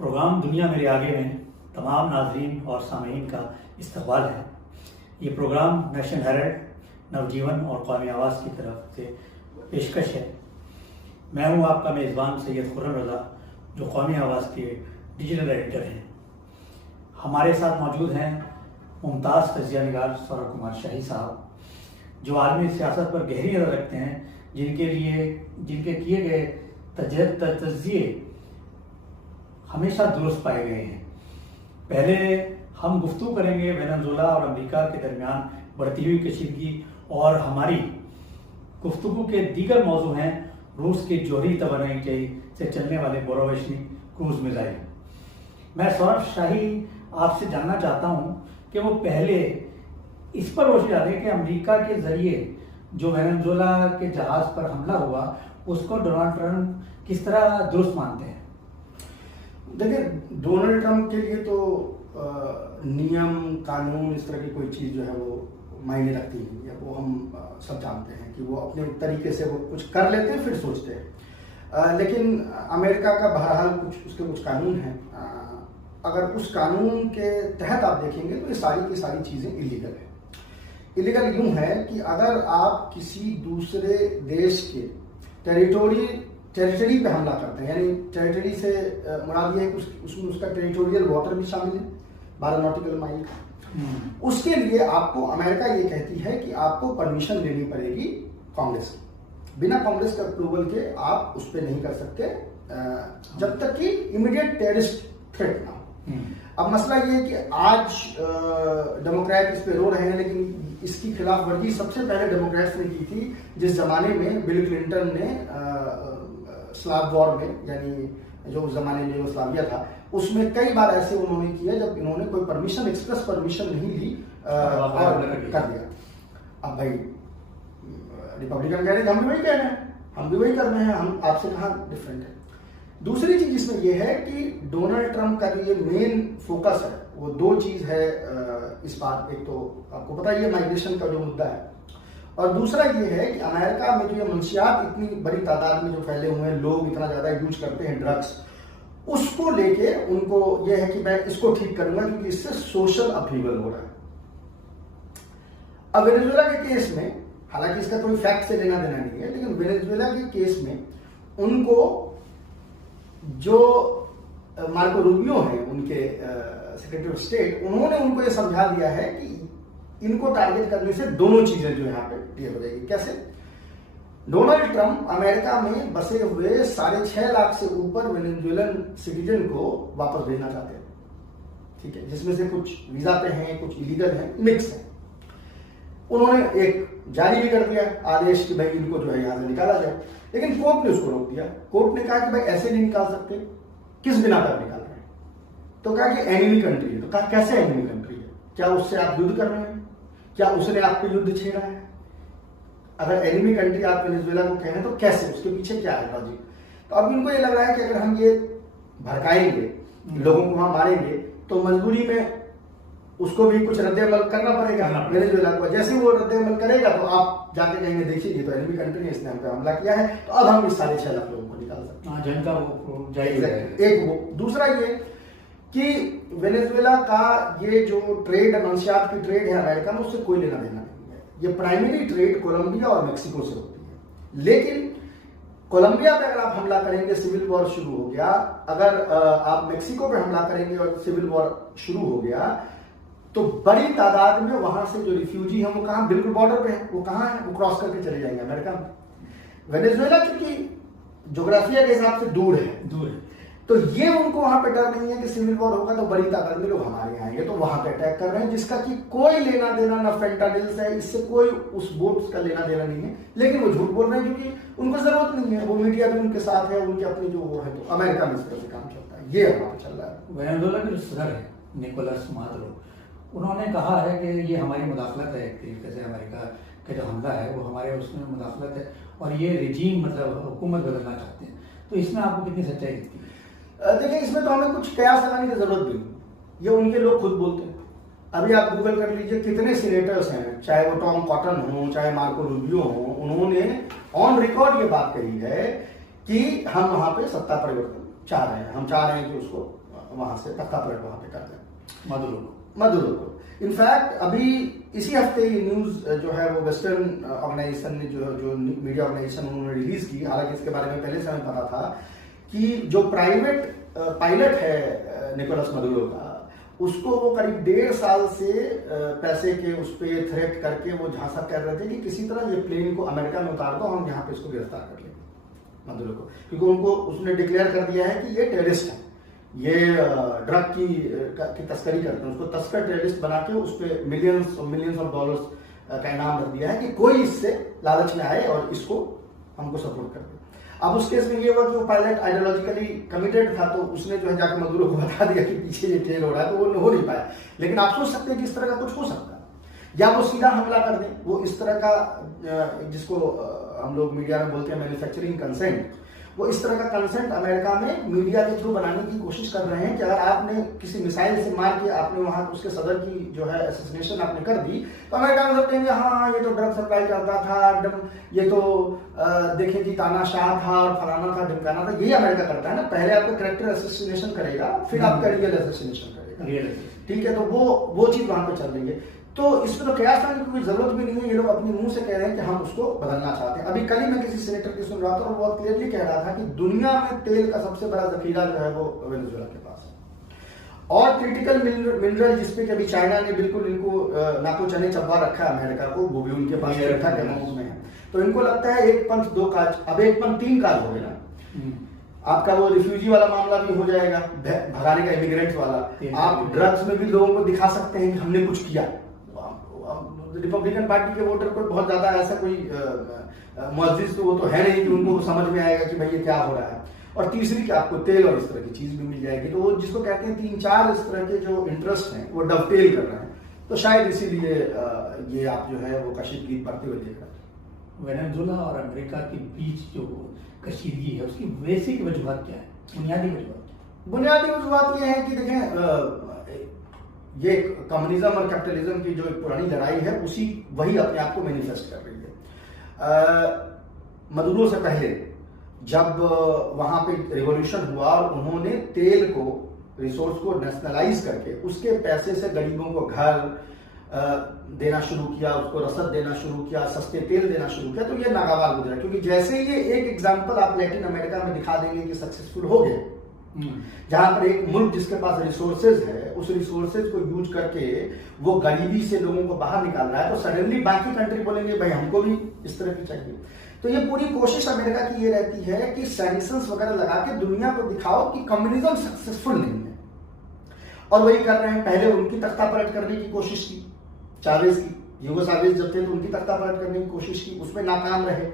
Programme दुनिया मेरे आगे में तमाम नाजरीन और सामीन का इस्तकबाल है। ये प्रोग्राम नेशनल हेराल्ड, नवजीवन और कौमी आवाज़ की तरफ से पेशकश है। मैं हूँ आपका मेज़बान सैयद खुर्रम रज़ा, जो कौमी आवाज़ के डिजिटल एडिटर हैं। हमारे साथ मौजूद हैं मुमताज़ तजिया निगार सौरभ कुमार शाही साहब, जो आलमी सियासत पर गहरी नज़र रखते हैं, जिनके किए गए तजिए हमेशा दुरुस्त पाए गए हैं। पहले हम गुफ्तगू करेंगे वेनेजुएला और अमेरिका के दरमियान बढ़ती हुई कशीदगी, और हमारी गुफ्तगू के दीगर मौजू हैं रूस के जोहरी तवानाई से चलने वाले बोरोवेशनी क्रूज मिसाइल। मैं सौरभ शाही आपसे जानना चाहता हूं कि वो पहले इस पर रोशनी डालें कि अमेरिका के जरिए जो वेनेजुएला के जहाज पर हमला हुआ, उसको डोनाल्ड ट्रंप किस तरह दुरुस्त मानते हैं। देखिए, डोनाल्ड ट्रंप के लिए तो नियम कानून इस तरह की कोई चीज़ जो है वो मायने रखती नहीं है। वो हम सब जानते हैं कि वो अपने तरीके से वो कुछ कर लेते हैं फिर सोचते हैं। लेकिन अमेरिका का बहरहाल उसके कुछ कानून हैं। अगर उस कानून के तहत आप देखेंगे तो ये सारी की सारी चीज़ें इलीगल है। इलीगल यूं है कि अगर आप किसी दूसरे देश के टेरिटरी पे हमला करते हैं, यानी टेरिटरी से मुराद ये है कि उसमें उसका टेरिटोरियल वाटर भी शामिल है, 12 नॉटिकल माइल का। उसके लिए आपको अमेरिका ये कहती है कि आपको परमिशन लेनी पड़ेगी कांग्रेस की। बिना कांग्रेस के अप्रूवल के आप उस पर नहीं कर सकते जब तक कि इमीडिएट टेररिस्ट थ्रेट ना हो। अब मसला ये है कि आज डेमोक्रेट इस पे रो रहे हैं, लेकिन इसकी खिलाफ वर्जी सबसे पहले डेमोक्रेट्स ने की थी जिस जमाने में बिल क्लिंटन ने स्लाव वॉर में, यानी जो उस जमाने में यूगोस्लाविया था, उसमें कई बार ऐसे उन्होंने किया जब इन्होंने कोई परमिशन, एक्सप्रेस परमिशन नहीं ली और कर दिया। अब भाई रिपब्लिकन कह रहे हैं हम भी वही कह रहे हैं, हम भी वही कर रहे हैं, हम आपसे कहाँ डिफरेंट है। दूसरी चीज इसमें यह है कि डोनाल्ड ट्रंप का जो ये मेन फोकस है वो दो चीज है इस बार। एक तो आपको पता ही है माइग्रेशन का जो मुद्दा है, और दूसरा ये है कि अमेरिका में जो ये मंशियात इतनी बड़ी तादाद में जो फैले हुए हैं, लोग इतना ज्यादा यूज करते हैं ड्रग्स, उसको लेके उनको ये है कि मैं इसको ठीक करूंगा क्योंकि इससे सोशल अपहीवल हो रहा है। अब वेनेजुएला के केस में, हालांकि इसका कोई फैक्ट से लेना देना नहीं है, लेकिन वेनेजुएला के केस में उनको जो मार्को रूबियो है, उनके सेक्रेटरी ऑफ स्टेट, उन्होंने उनको ये समझा दिया है कि इनको टारगेट करने से दोनों चीजें जो यहाँ पे क्लियर हो जाएगी। कैसे? डोनाल्ड ट्रंप अमेरिका में बसे हुए 6.5 लाख से ऊपर वेनेजुएलन सिटीजन को वापस भेजना चाहते हैं, ठीक है, जिसमें से कुछ वीजा पे हैं, कुछ इलीगल हैं, मिक्स है। उन्होंने एक जारी भी कर दिया आदेश कि भाई इनको जो है यहां से निकाला जाए, लेकिन कोर्ट ने उसको रोक दिया। कोर्ट ने कहा कि भाई ऐसे नहीं निकाल सकते। किस बिना पर निकाल रहे हैं? तो कहा कि एनिमी कंट्री है। तो कहा कैसे एनिमी कंट्री है? क्या उससे आप युद्ध कर रहे हैं? क्या उसने आप पे युद्ध छेड़ा है? अगर एनिमी कंट्री आप वेनेजुएला को कहें तो कैसे, उसके पीछे क्या है लॉजिक? तो अब इनको ये लग रहा है कि अगर हम ये भड़काएंगे, लोगों को वहां मारेंगे, तो मजबूरी में उसको भी कुछ रद्द-ए-अमल करना पड़ेगा वेनेजुएला को। जैसे वो रद्द-ए-अमल करेगा तो आप जाके कहेंगे देखिए ये तो एनिमी कंट्री है, इसने हम पे हमला किया है, तो अब हम इस 6.5 लाख लोगों को निकाल सकते हैं। जनता वो जाएगी। एक वो, दूसरा ये कि वेनेजुएला का ये जो ट्रेड, मंशियात की ट्रेड है अमेरिका में, उससे कोई लेना देना नहीं है। ये प्राइमरी ट्रेड कोलंबिया और मेक्सिको से होती है। लेकिन कोलंबिया पे अगर आप हमला करेंगे, सिविल वॉर शुरू हो गया। अगर आप मेक्सिको पे हमला करेंगे और सिविल वॉर शुरू हो गया, तो बड़ी तादाद में वहां से जो रिफ्यूजी हैं वो कहां, बिल्कुल बॉर्डर पे है, वो कहां है, वो क्रॉस करके चले जाएंगे अमेरिका में। वेनेजुएला चूंकि ज्योग्राफिया के हिसाब से दूर है, तो ये उनको वहां पे डर नहीं है कि सिविल वॉर होगा तो बड़ी तादाद में लोग हमारे यहाँ आएंगे, तो वहां पे अटैक कर रहे हैं, जिसका कि कोई लेना देना ना फेंटानिल से है, इससे कोई उस बोट का लेना देना नहीं है। लेकिन वो झूठ बोल रहे हैं क्योंकि उनको जरूरत नहीं है, वो मीडिया भी उनके साथ है, उनकी अपनी जो वो है, तो अमेरिका में इस तरह से काम चलता है। ये वहां पे चल रहा है। वेनेजुएला के जो सदर है निकोलस मादुरो, उन्होंने कहा है कि ये हमारी मुदाखलत है, एक तरीके से अमेरिका का जो हमला है वो हमारे उसमें मुदाखलत है, और ये रिजीम मतलब हुकूमत बदलना चाहते हैं। तो इसमें आपको कितनी सच्चाई दिखती है? देखिए, इसमें तो हमें कुछ कयास लगाने की जरूरत भी नहीं, ये उनके लोग खुद बोलते हैं। अभी आप गूगल कर लीजिए, कितने सीनेटर्स हैं, चाहे वो टॉम कॉटन हो, चाहे मार्को रूबियो हो, उन्होंने ऑन रिकॉर्ड ये बात कही है कि हम वहां पे सत्ता परिवर्तन चाह रहे हैं, हम चाह रहे हैं कि उसको वहां से तख्ता पलट वहां पे कर दें मदुरो को। इनफैक्ट अभी इसी हफ्ते ये न्यूज जो है वो वेस्टर्न ऑर्गेनाइजेशन ने जो मीडिया ऑर्गेनाइजेशन उन्होंने रिलीज की, हालांकि इसके बारे में पहले से हमें पता था कि जो प्राइवेट पायलट है निकोलस मदुरो का, उसको वो करीब 1.5 साल से पैसे के उस पर थ्रेट करके वो झांसा कर रहे थे कि किसी तरह ये प्लेन को अमेरिका में उतार दो, हम यहाँ पे इसको गिरफ्तार कर लेंगे मदुरो को, क्योंकि उनको उसने डिक्लेयर कर दिया है कि ये टेररिस्ट है, ये ड्रग की तस्करी करते हैं, उसको तस्कर टेररिस्ट बना के उस पर मिलियंस ऑफ डॉलर्स का इनाम रख दिया है कि कोई इससे लालच में आए और इसको हमको सपोर्ट कर दे। अब उस केस में ये हुआ कि वो पायलट आइडियोलॉजिकली कमिटेड था, तो उसने जो है जाकर मदुरो को बता दिया कि पीछे ये ट्रेन हो रहा है, तो वो हो नहीं पाया। लेकिन आप सोच सकते हैं कि इस तरह का कुछ हो सकता है, या वो सीधा हमला कर दें, वो इस तरह का जिसको हम लोग मीडिया में बोलते हैं मैन्युफैक्चरिंग कंसेंट, वो इस तरह का कंसेंट अमेरिका में मीडिया के थ्रू बनाने की कोशिश कर रहे हैं कि अगर आपने किसी मिसाइल से मार के आपने वहां उसके सदर की जो है असैसिनेशन आपने कर दी, तो अमेरिका में सब कहेंगे हाँ ये तो ड्रग सप्लाई करता था, एकदम ये तो देखे कि तानाशाह था और फलाना था ढिमकाना था। यही अमेरिका करता है ना, पहले आपका कैरेक्टर असैसिनेशन करेगा, फिर आपका रियल असैसिनेशन करेगा, ठीक है। तो वो चीज वहां पे चल रही है। तो इसमें तो कयास करने की कोई जरूरत भी नहीं है, ये लोग अपने मुंह से कह रहे हैं कि हम उसको बदलना चाहते हैं। अभी कल ही मैं किसी सेनेटर की सुन रहा था और वो बहुत क्लियरली कह रहा था कि दुनिया में तेल का सबसे बड़ा जखीरा जो है वो वेनेजुएला के पास है, और क्रिटिकल मिनरल जिसपे कि अभी चाइना ने बिल्कुल इनको नाको चने चबा रखा है अमेरिका को, वो भी उनके पास रखा के अमाउंट में है। तो इनको लगता है एक पंथ दो काज, अब एक पंथ तीन काज हो गया ना, आपका वो रिफ्यूजी वाला मामला भी हो जाएगा, भगाने का इमिग्रेंट्स वाला, आप ड्रग्स में भी लोगों को दिखा सकते हैं कि हमने कुछ किया। रिपब्लिकन पार्टी के वोटर को बहुत ज्यादा ऐसा कोई मुअज्जिज तो वो तो है नहीं कि उनको समझ में आएगा कि भाई ये क्या हो रहा है। और तीसरी कि आपको तेल और इस तरह की चीज भी मिल जाएगी, तो वो जिसको कहते हैं 3-4 इस तरह के जो इंटरेस्ट हैं वो डबटेल कर रहे हैं, तो शायद इसीलिए ये आप जो है वो कशीदगी बढ़ते हुए देख रहे हैं। वेनेजुएला और अमेरिका के बीच जो कशीदगी है उसकी बेसिक वजूहत क्या है, बुनियादी वजूहत? बुनियादी वजूहत ये है कि देखें, ये कम्युनिज्म और कैपिटलिज्म की जो पुरानी लड़ाई है वही अपने आप को मैनिफेस्ट कर रही है। मदुरो से पहले जब वहां पे रिवॉल्यूशन हुआ और उन्होंने तेल को, रिसोर्स को नेशनलाइज करके उसके पैसे से गरीबों को घर देना शुरू किया, उसको रसद देना शुरू किया, सस्ते तेल देना शुरू किया, तो ये नागवार गुजरा। क्योंकि जैसे ये एक एग्जांपल आप लैटिन अमेरिका में दिखा देंगे कि सक्सेसफुल हो गए, जहां पर एक मुल्क जिसके पास रिसोर्सेज है उस रिसोर्सेज को यूज करके वो गरीबी से लोगों को बाहर निकाल रहा है, तो सडनली बाकी कंट्री बोलेंगे भाई हमको भी इस तरह की चाहिए। तो ये पूरी कोशिश अमेरिका की ये रहती है कि सैंक्शंस वगैरह लगा के दुनिया को दिखाओ कि कम्युनिज्म सक्सेसफुल नहीं है, और वही कर रहे हैं। पहले उनकी तख्ता पलट करने की कोशिश की, चावेज की, यूगोस्लाविया जब थे तो उनकी तख्ता पलट करने की कोशिश की, उसमें नाकाम रहे।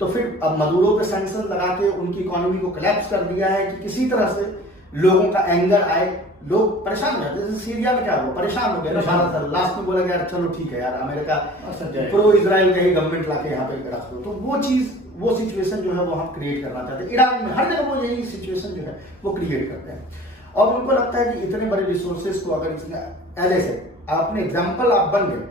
तो फिर अब मदुरो पे सैंक्शन लगा के उनकी इकोनॉमी को कोलैप्स कर दिया है कि किसी तरह से लोगों का एंगर आए, लोग परेशान हो जाते। जैसे सीरिया में क्या हुआ, परेशान हो गए ना भारत, लास्ट में बोला गया चलो ठीक है यार अमेरिका प्रो इजराइल का ही गवर्नमेंट लाके यहाँ पे रख दो। तो वो सिचुएशन जो है वो हम क्रिएट करना चाहते हैं। ईरान में हर जगह वो यही सिचुएशन जो है वो क्रिएट करते हैं, और उनको लगता है कि इतने बड़े रिसोर्सेज को अगर इसने ऐसे अपने एग्जाम्पल आप बन गए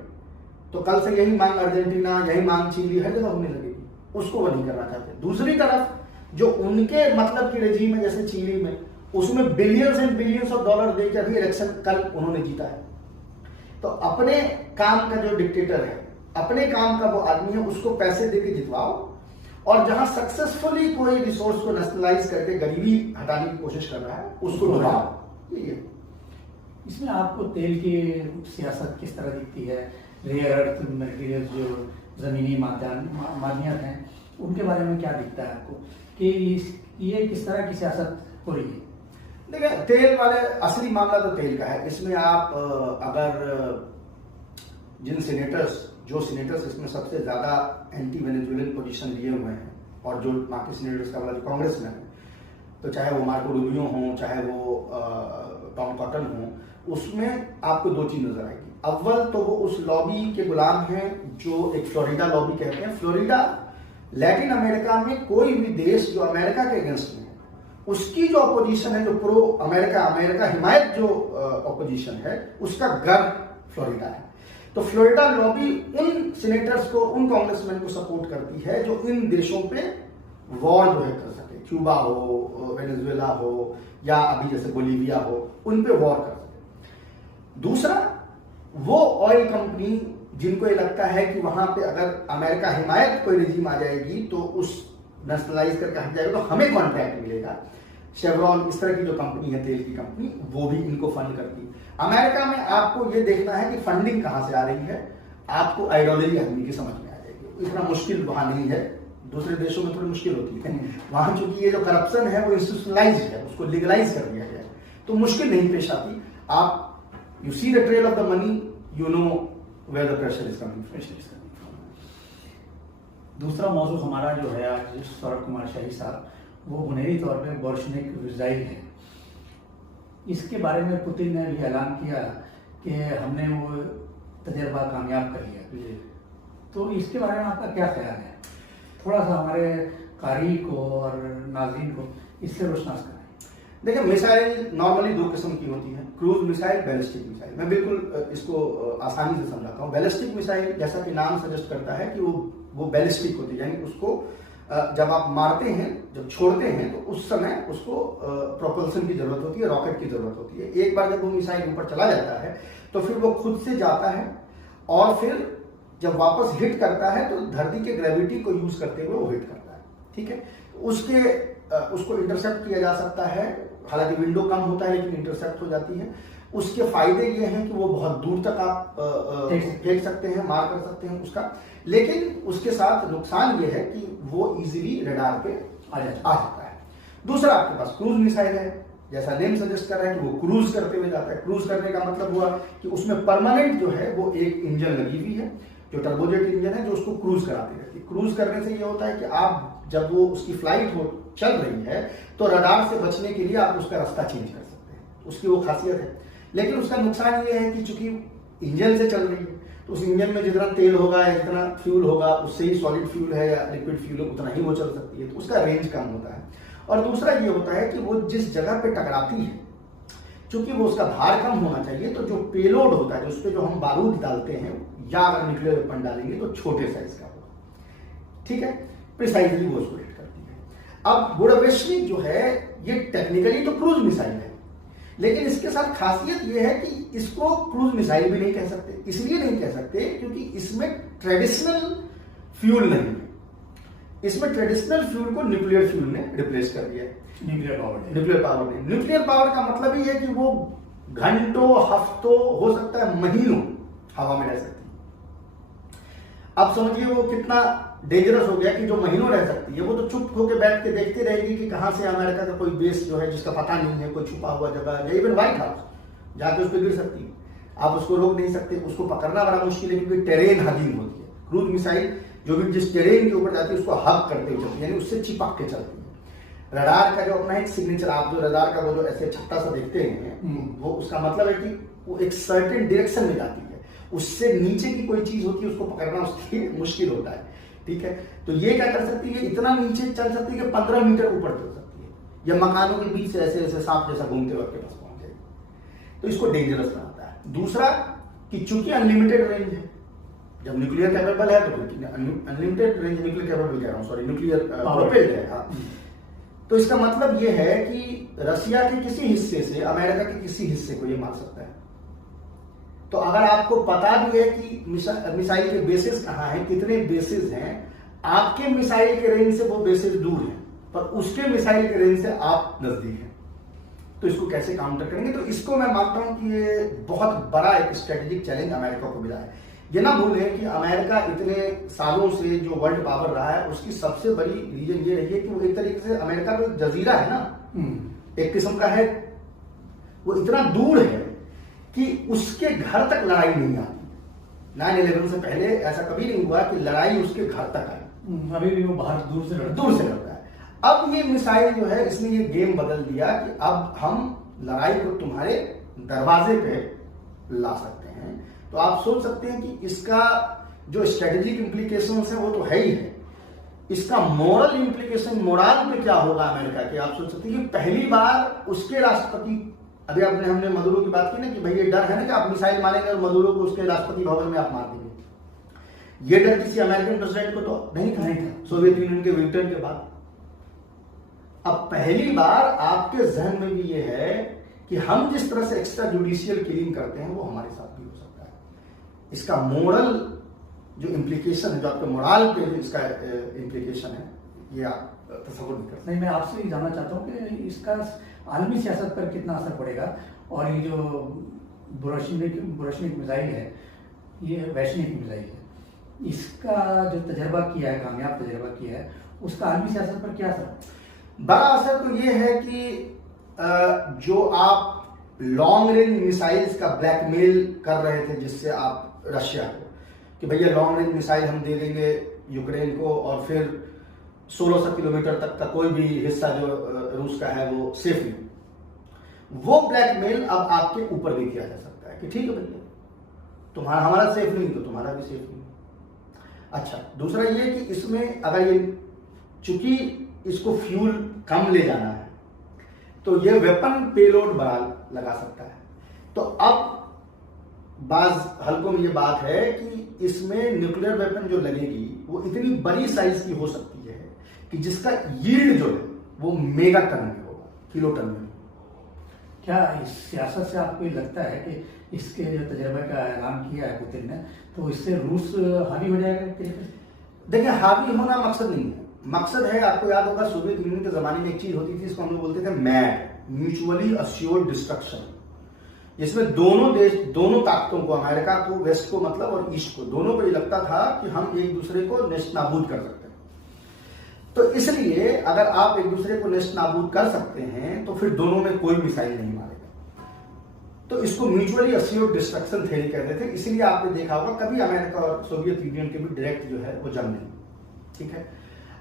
तो कल से यही मांग अर्जेंटीना, यही मांग चिली हर जगह होने लगेगी, उसको वो नहीं करना चाहते। दूसरी तरफ जो उनके मतलब की रेजीम है जैसे चिली में, उसमें billions and billions of dollar देकर अभी इलेक्शन कल उन्होंने जीता है। तो अपने काम का जो डिक्टेटर है, अपने काम का वो आदमी है, उसको पैसे देके जितवाओ, और जहां सक्सेसफुली कोई रिसोर्स को नेशनलाइज करके गरीबी हटाने की कोशिश कर रहा है उसको दबाओ। ये इसमें आपको तेल की सियासत किस तरह दिखती है? रेयर अर्थ मटेरियल जो जमीनी मादनियात हैं उनके बारे में क्या दिखता है आपको कि ये किस तरह की सियासत हो रही है? देखिए, तेल वाले असली मामला तो तेल का है। इसमें आप अगर जो सीनेटर्स इसमें सबसे ज्यादा एंटी वेनेजुएलन पोजीशन लिए हुए हैं, और जो बाकी सीनेटर्स का वाला जो कांग्रेस में है, तो चाहे वो मार्को रूबियो हो, चाहे वो टॉम कॉटन हो, उसमें आपको दो चीज नजर आएगी। अव्वल तो वो उस लॉबी के गुलाम हैं जो एक फ्लोरिडा लॉबी कहते हैं। फ्लोरिडा लैटिन अमेरिका में कोई भी देश जो अमेरिका के अगेंस्ट में है, उसकी जो अपोजिशन है, जो प्रो अमेरिका हिमायत जो अपोजिशन है, उसका घर फ्लोरिडा है। तो फ्लोरिडा लॉबी उन सीनेटर्स को, उन कांग्रेसमैन को सपोर्ट करती है जो इन देशों पे वॉर जो है कर सके। क्यूबा हो, वेनेजुएला हो, या अभी जैसे बोलीविया हो, उन पे वॉर कर सके। दूसरा, वो ऑयल कंपनी जिनको ये लगता है कि वहां पे अगर अमेरिका हिमायत कोई रिजीम आ जाएगी तो उस नेशनलाइज करके हट जाएगा तो हमें कॉन्ट्रैक्ट मिलेगा। शेवरॉन, इस तरह की जो कंपनी है तेल की कंपनी, वो भी इनको फंड करती है। अमेरिका में आपको ये देखना है कि फंडिंग कहां से आ रही है, आपको आइडियोलॉजी आदमी की समझ में आ जाएगी। इतना मुश्किल वहां नहीं है, दूसरे देशों में थोड़ी मुश्किल होती है। वहां चूंकि ये जो करप्शन है वो इंस्टीट्यूशनलाइज है, उसको लीगलाइज कर दिया गया है, तो मुश्किल नहीं पेश आती। आप you see the trail of the money, you know where the pressure is coming from. दूसरा मौजूद हमारा जो है आज सौरभ कुमार शाही साहब, वो बुनियादी तौर पे बोल्शेविक मिसाइल है। इसके बारे में पुतिन ने भी ऐलान किया कि हमने वो तजर्बा कामयाब कर लिया। तो इसके बारे में आपका क्या ख्याल है? थोड़ा सा हमारे कारी को और नाज़रीन को इससे रोशनास करें। देखिए, मिसाइल नॉर्मली दो किस्म की होती है, क्रूज मिसाइल, बैलिस्टिक मिसाइल। मैं बिल्कुल इसको आसानी से समझाता हूँ। बैलिस्टिक मिसाइल, जैसा कि नाम सजेस्ट करता है कि वो बैलिस्टिक होती है, यानी उसको जब आप मारते हैं, जब छोड़ते हैं, तो उस समय उसको प्रोपल्सन की जरूरत होती है, रॉकेट की जरूरत होती है। एक बार जब वो मिसाइल ऊपर चला जाता है तो फिर वो खुद से जाता है और फिर जब वापस हिट करता है तो धरती के ग्रेविटी को यूज करते हुए वो हिट करता है। ठीक है, उसको इंटरसेप्ट किया जा सकता है, हालांकि विंडो कम होता है लेकिन इंटरसेप्ट हो जाती है। उसके फायदे ये हैं कि वो बहुत दूर तक आप फेंक सकते हैं, मार कर सकते हैं उसका, लेकिन उसके साथ नुकसान ये है कि वो इजीली रडार पे आ जाता है। दूसरा, आपके पास क्रूज मिसाइल है, जैसा नेम सजेस्ट कर रहा है कि वो क्रूज करते हुए जाता है। क्रूज करने का मतलब हुआ कि उसमें परमानेंट जो है वो एक इंजन लगी हुई है, जो टर्बोजेट इंजन है, जो उसको क्रूज कराती रहती है। क्रूज करने से ये होता है कि आप जब वो उसकी फ्लाइट हो चल रही है तो रडार से बचने के लिए आप उसका रास्ता चेंज कर सकते हैं, उसकी वो खासियत है। लेकिन उसका नुकसान ये है कि चूंकि इंजन से चल रही है तो उस इंजन में जितना तेल होगा या जितना फ्यूल होगा, उससे ही सॉलिड फ्यूल है या लिक्विड फ्यूल है, उतना ही वो चल सकती है, तो उसका रेंज कम होता है। और दूसरा ये होता है कि वो जिस जगह पे टकराती है, चूंकि वो उसका भार कम होना चाहिए, तो जो पेलोड होता है, उस पर जो हम बारूद डालते हैं या अगर न्यूक्लियर वेपन डालेंगे तो छोटे साइज का होगा। ठीक है, प्रिसाइजली वो उसको हिट करती है। अब बुडापेस्टनिक जो है ये टेक्निकली तो क्रूज मिसाइल है, लेकिन इसके साथ खासियत यह है कि इसको क्रूज मिसाइल भी नहीं कह सकते। इसलिए नहीं कह सकते क्योंकि इसमें ट्रेडिशनल फ्यूल नहीं है, इसमें ट्रेडिशनल फ्यूल को न्यूक्लियर फ्यूल ने रिप्लेस कर दिया है। न्यूक्लियर पावर ने, न्यूक्लियर पावर का मतलब ही है कि वो घंटों, हफ्तों, हो सकता है महीनों हवा में रह सकती है। अब समझिए वो कितना डेंजरस हो गया कि जो महीनों रह सकती है वो तो चुप होकर बैठ के देखते रहेगी कि कहां से अमेरिका का कोई बेस जो है जिसका पता नहीं है, कोई छुपा हुआ जगह, या इवन व्हाइट हाउस जाके उस पर गिर सकती है। आप उसको रोक नहीं सकते, उसको पकड़ना बड़ा मुश्किल है क्योंकि टेरेन हगिंग होती है। क्रूज मिसाइल जो भी जिस टेरेन के ऊपर जाती है उसको हग करते हुए चलती है, यानी उससे चिपक के चलती है। रडार का जो अपना एक सिग्नेचर, आप जो रडार का वो जो ऐसे छत्ता सा देखते हैं, वो उसका मतलब है कि वो एक सर्टेन डायरेक्शन में जाती है, उससे नीचे की कोई चीज होती है उसको पकड़ना उसके लिए मुश्किल होता है। ठीक है, तो ये क्या कर सकती है, इतना नीचे चल सकती है कि 15 मीटर ऊपर चल सकती है, या मकानों के बीच से ऐसे ऐसे सांप जैसा घूमते हुए आपके पास पहुंच जाएगी, तो इसको डेंजरस बनाता है। दूसरा कि चूंकि अनलिमिटेड रेंज है, जब न्यूक्लियर कैपेबल है तो अनलिमिटेड रेंज, न्यूक्लियर कैपेबल कह रहा हूं, सॉरी, न्यूक्लियर प्रोपेल्ड है। हाँ, तो इसका मतलब ये है कि रसिया के किसी हिस्से से अमेरिका के किसी हिस्से को ये मार सकता है। तो अगर आपको पता भी है कि मिसाइल के बेसिस कहां हैं, कितने बेसिस हैं, आपके मिसाइल के रेंज से वो बेसिस दूर हैं, पर उसके मिसाइल के रेंज से आप नजदीक हैं, तो इसको कैसे काउंटर करेंगे? तो इसको मैं मानता हूं कि ये बहुत बड़ा एक स्ट्रेटेजिक चैलेंज अमेरिका को मिला है। ये ना भूलें कि अमेरिका इतने सालों से जो वर्ल्ड पावर रहा है उसकी सबसे बड़ी रीजन ये रही है कि वो एक तरीके से अमेरिका तो जजीरा है ना, एक किस्म का है, वो इतना दूर है कि उसके घर तक लड़ाई नहीं आती। 9/11 से पहले ऐसा कभी नहीं हुआ कि लड़ाई उसके घर तक आई, अभी भी वो बाहर दूर से लड़ता है। अब ये मिसाइल जो है इसने ये गेम बदल दिया कि अब हम लड़ाई को तुम्हारे दरवाजे पे ला सकते हैं। तो आप सोच सकते हैं कि इसका जो स्ट्रेटेजिक इंप्लीकेशन है वो तो है ही है, इसका मोरल इंप्लीकेशन, मोराल पे क्या होगा अमेरिका के, आप सोच सकते हैं कि पहली बार उसके राष्ट्रपति, अभी हमने मदुरो की बात की ना कि भाई ये डर है ना कि आप मिसाइल मारेंगे और मदुरो को उसके राष्ट्रपति भवन में आप मार देंगे। ये डर किसी अमेरिकन प्रेसिडेंट को तो नहीं था, सोवियत यूनियन के विघटन के बाद। अब पहली बार आपके जहन में भी ये है कि हम जिस तरह से एक्स्ट्रा जुडिशियल किलिंग करते हैं वो हमारे साथ भी हो सकता है। इसका मोरल जो इम्प्लीकेशन है, जो आपके मोरल पे इसका इम्प्लीकेशन है, ये आप तस्वीर नहीं कर सकते। नहीं, मैं आपसे ये जानना चाहता हूँ कि इसका आलमी सियासत पर कितना असर पड़ेगा, और ये जो बुरशनिक मिसाइल है, ये वैश्विक मिसाइल है, इसका जो तजर्बा किया है, कामयाब तजर्बा किया है, उसका आलमी सियासत पर क्या असर? बड़ा असर तो ये है कि जो आप लॉन्ग रेंज मिसाइल्स का ब्लैकमेल कर रहे थे, जिससे आप रशिया को कि भैया लॉन्ग रेंज मिसाइल हम दे देंगे यूक्रेन को, और फिर 1600 किलोमीटर तक का कोई भी हिस्सा जो रूस का है वो सेफ नहीं, वो ब्लैकमेल अब आपके ऊपर भी किया जा सकता है कि ठीक है भैया तुम्हारा, हमारा सेफ नहीं तो तुम्हारा भी सेफ नहीं। अच्छा, दूसरा ये कि इसमें अगर ये चूंकि इसको फ्यूल कम ले जाना है तो ये वेपन पेलोड बड़ा लगा सकता है। तो अब बाज हल्कों में ये बात है कि इसमें न्यूक्लियर वेपन जो लगेगी वो इतनी बड़ी साइज की हो सकती है कि जिसका यील्ड जो है वो मेगा टन में होगा, किलो टन में। क्या इस सियासत से आपको ये लगता है कि इसके जो तजर्बे का ऐलान किया है पुतिन ने, तो इससे रूस हावी हो जाएगा? देखिए, हावी होना मकसद नहीं है। मकसद है, आपको याद होगा सोवियत यूनियन के जमाने में एक चीज होती थी, इसको हम लोग बोलते थे मैड, म्यूचुअली अश्योर्ड डिस्ट्रक्शन, जिसमें दोनों देश, दोनों ताकतों को, अमेरिका को, वेस्ट को मतलब और ईस्ट को, दोनों को ये लगता था कि हम एक दूसरे को नेस्त नाबूद कर सकते हैं। तो इसलिए अगर आप एक दूसरे को नेस्त नाबूद कर सकते हैं तो फिर दोनों में कोई मिसाइल नहीं मारेगा। तो इसको म्यूचुअली अश्योर्ड डिस्ट्रक्शन थ्योरी कहते थे। इसीलिए आपने देखा होगा कभी अमेरिका और सोवियत यूनियन के भी डायरेक्ट जो है वो जंग नहीं, ठीक है।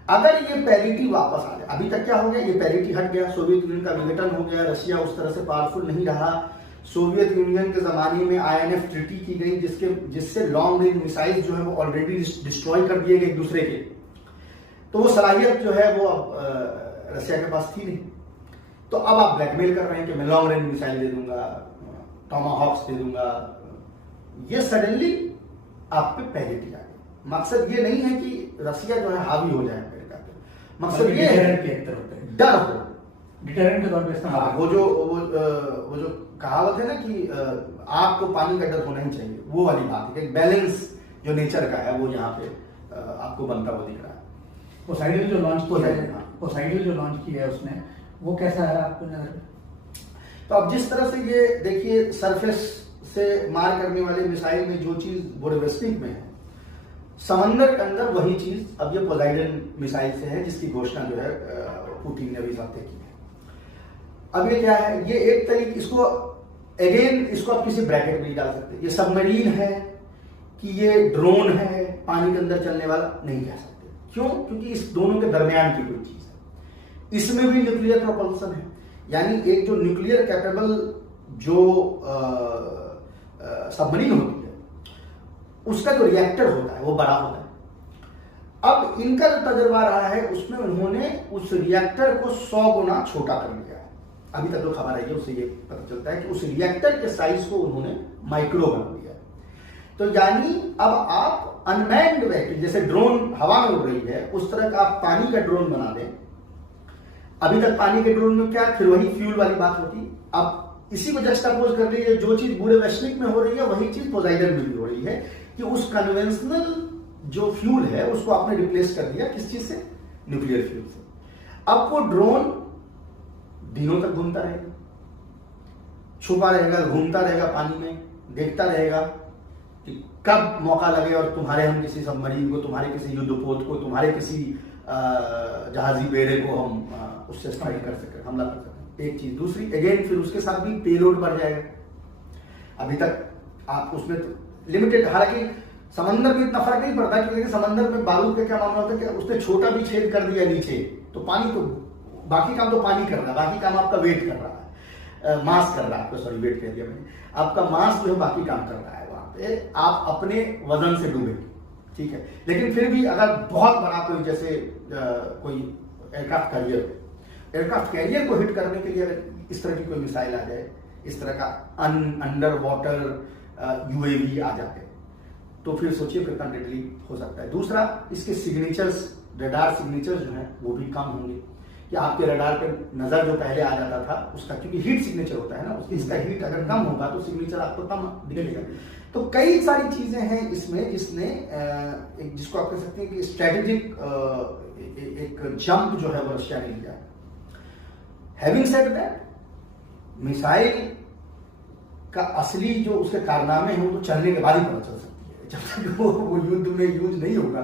अगर ये पैरिटी वापस आ जाए, अभी तक क्या हो गया, ये पैरिटी हट गया, सोवियत यूनियन का विघटन हो गया, रशिया उस तरह से पावरफुल नहीं रहा। सोवियत यूनियन के जमाने में INF ट्रीटी की गई, जिससे लॉन्ग रेंज मिसाइल जो है वो ऑलरेडी डिस्ट्रॉय कर दिए गए एक दूसरे के, तो वो सलाहियत जो है वो अब रशिया के पास थी नहीं। तो अब आप ब्लैकमेल कर रहे हैं कि मैं लॉन्ग रेंज मिसाइल दे दूंगा, टॉमाहॉक्स दे दूंगा, ये सडनली आप पे पैरिटी आ गई। मकसद ये नहीं है कि रशिया जो है हावी हो जाए अमेरिका पे, मकसद ये है डर हो, डिटरेंट के तौर पे इस्तेमाल। वो जो कहावत है ना कि आग को पानी का डर होना ही चाहिए, वो वाली बात है कि बैलेंस जो नेचर का है वो यहाँ पे आपको बनता हुआ दिख रहा है। पोसाइडन जो लॉन्च किया है उसने, वो कैसा है आपको नजर में? तो अब जिस तरह से ये देखिए, सरफेस से मार करने वाले मिसाइल में जो चीज बोरेवेस्टिक में है, समंदर के अंदर वही चीज अब ये पोसाइडन मिसाइल से है, जिसकी घोषणा जो है पुतिन ने अभी साथ की है। अब ये क्या है, ये एक तरीके, इसको अगेन इसको आप किसी ब्रैकेट में नहीं डाल सकते, ये सबमरीन है कि ये ड्रोन है पानी के अंदर चलने वाला, नहीं कह सकते। क्यों? क्योंकि इस दोनों के दरमियान की कोई चीज है। इसमें भी न्यूक्लियर प्रोपल्सन है, यानी एक जो न्यूक्लियर कैपेबल जो सबमरीन होती है, उसका जो रिएक्टर होता है वो बड़ा होता है। अब इनका जो तजर्बा रहा है उसमें उन्होंने उस रिएक्टर को 100 गुना छोटा कर लिया है। अभी तक जो खबर आई है उससे ये पता चलता है कि उस रिएक्टर के साइज को उन्होंने माइक्रो बना दिया है। तो यानी अब आप अनमैन्ड व्हीकल, जैसे ड्रोन हवा में उड़ रही है, उस तरह का आप पानी का ड्रोन बना दें। अभी तक पानी के ड्रोन में क्या, फिर वही फ्यूल वाली बात होती। अब इसी को जस्टापोज कर लीजिए, जो चीज पूरे वैश्विक में हो रही है वही चीज पोसाइडन में भी हो रही है, कि उस कन्वेंशनल जो फ्यूल है उसको आपने रिप्लेस कर दिया किस चीज से, न्यूक्लियर फ्यूल से। अब वो ड्रोन दिनों तक घूमता रहेगा, छुपा रहेगा, घूमता रहेगा पानी में, देखता रहेगा कि कब मौका लगे और तुम्हारे हम किसी सबमरीन को, तुम्हारे किसी युद्धपोत को, तुम्हारे किसी जहाजी बेड़े को हम उससे स्ट्राइक कर सके, हमला कर सके। एक चीज। दूसरी, अगेन फिर उसके साथ भी पेलोड बढ़ जाएगा। अभी तक आप उसमें तो लिमिटेड, हालांकि समंदर में इतना फर्क नहीं पड़ता, क्योंकि समंदर में बारूद का क्या मामला होता है कि उसने छोटा भी छेद कर दिया नीचे, तो पानी तो बाकी काम तो पानी कर रहा है, बाकी काम आपका वेट कर रहा है, मास कर रहा है आपका, सॉरी वेट कह दिया मैंने, आपका मास जो है बाकी काम कर रहा है वहां पे, आप अपने वजन से डूबेंगे, ठीक है। लेकिन फिर भी अगर बहुत बड़ा कोई, जैसे कोई एयरक्राफ्ट कैरियर को हिट करने के लिए अगर इस तरह की कोई मिसाइल आ जाए, इस तरह का अंडर वाटर UAV आ जाए, तो फिर सोचिए कितना डेडली हो सकता है। दूसरा, इसके सिग्नेचर्स, रडार सिग्नेचर्स जो हैं वो भी कम होंगे, कि आपके रडार पे नजर जो पहले आ जाता था उसका, क्योंकि हीट सिग्नेचर होता है ना इसका हीट अगर कम होगा तो सिग्नेचर आपको कम दिखेगा। तो कई सारी चीजें हैं इसमें जिसने जिसको आप कह सकते हैं कि स्ट्रेटेजिक एक जंप जो है वो रशिया ने लिया। हैविंग सेड दैट, मिसाइल का असली जो उसके कारनामे हैं वो तो चलने के बाद ही पता चल सकती है, जब तक वो युद्ध में यूज नहीं होगा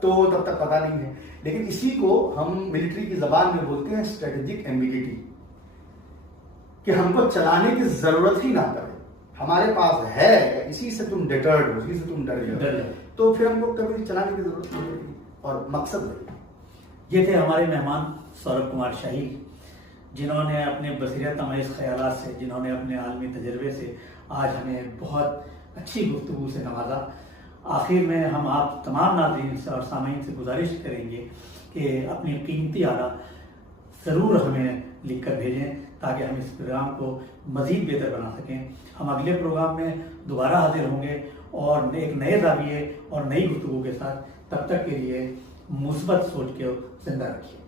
तो तब तक पता नहीं है। लेकिन इसी को हम मिलिट्री की जबान में बोलते हैं स्ट्रेटेजिक एम्बिगिटी, कि हमको चलाने की जरूरत ही ना पड़े, हमारे पास है, इसी से तुम डिटर्ड हो, इसी से तुम डर जाओ, तो फिर हमको कभी चलाने की जरूरत नहीं पड़ेगी। और मकसद वही। ये थे हमारे मेहमान सौरभ कुमार शाही, जिन्होंने अपने बसीरत तमयज़ ख्यालात से, जिन्होंने अपने आलमी तजर्बे से आज हमें बहुत अच्छी गुफ्तगू से नवाजा। आखिर में हम आप तमाम नाज़रीन से और सामीन से गुजारिश करेंगे कि अपनी कीमती आरा ज़रूर हमें लिख कर भेजें ताकि हम इस प्रोग्राम को मज़ीद बेहतर बना सकें। हम अगले प्रोग्राम में दोबारा हाजिर होंगे और एक नए ज़ाविये और नई गुफ्तगू के साथ। तब तक के लिए मुस्बत सोच के जिंदा रखिए।